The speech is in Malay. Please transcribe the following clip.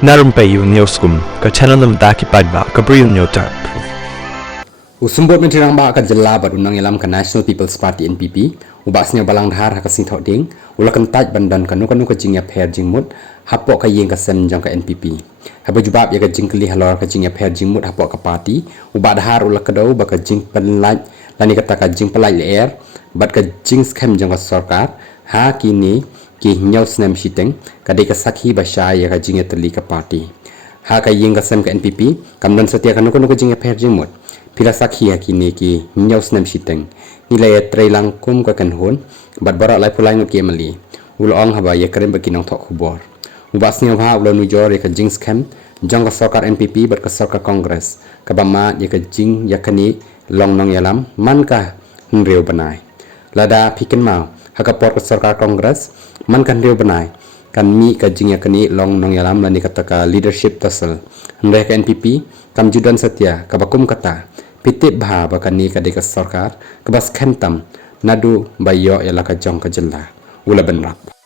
Na Rympei U ke channel nabynta ki paidbah ke Bri U Hynñiewtrep. Usumbot Myntri rangba ka jela bat undang yalam ka National People's Party NPP ubah Sniawbha lang dhar ka sing thok ding ulakan taj bandan ka nuka jingiapher jingmut hapoh ka yeng ka sen jong ka NPP hapoh jubab ya ka jingkli halor ka jingiapher jingmut hapoh ka party ubah dhar ulak ka dau ba ka jingphiah lani kata ka jingphiah leer bat ka jing scam jong ka sarkar ha kini ki nyau snam shiteng kadai ka sakhi ba sha ya ka jingetli ka party ha ka yeng ka sen ka NPP kamdan setia ka nuka jingiapher jingmut pila sakhi kini ki nyau snam shiteng nilai trailang kum ka kanhun bat baroh lai pulai ngut ke mali ulong haba ya kerem bakinong thok khubor ubah Sniawbha ulo nujor ya ka jing scam jong ka sarkar NPP bat ka sarkar kongres ka bama ya ka jing yakani long nong yalam man ka nreu banai lada phikin mau haka por ka sarkar kongres man kan nreu banai kan mi ka jing yakani long nong yalam lani kata ka leadership tasel nreh ka NPP kam judan setia ka bakum kata paidbah bakani ka deka sarkar ka bas khentam nadu bayo ya la ka jong ka jella ula benrap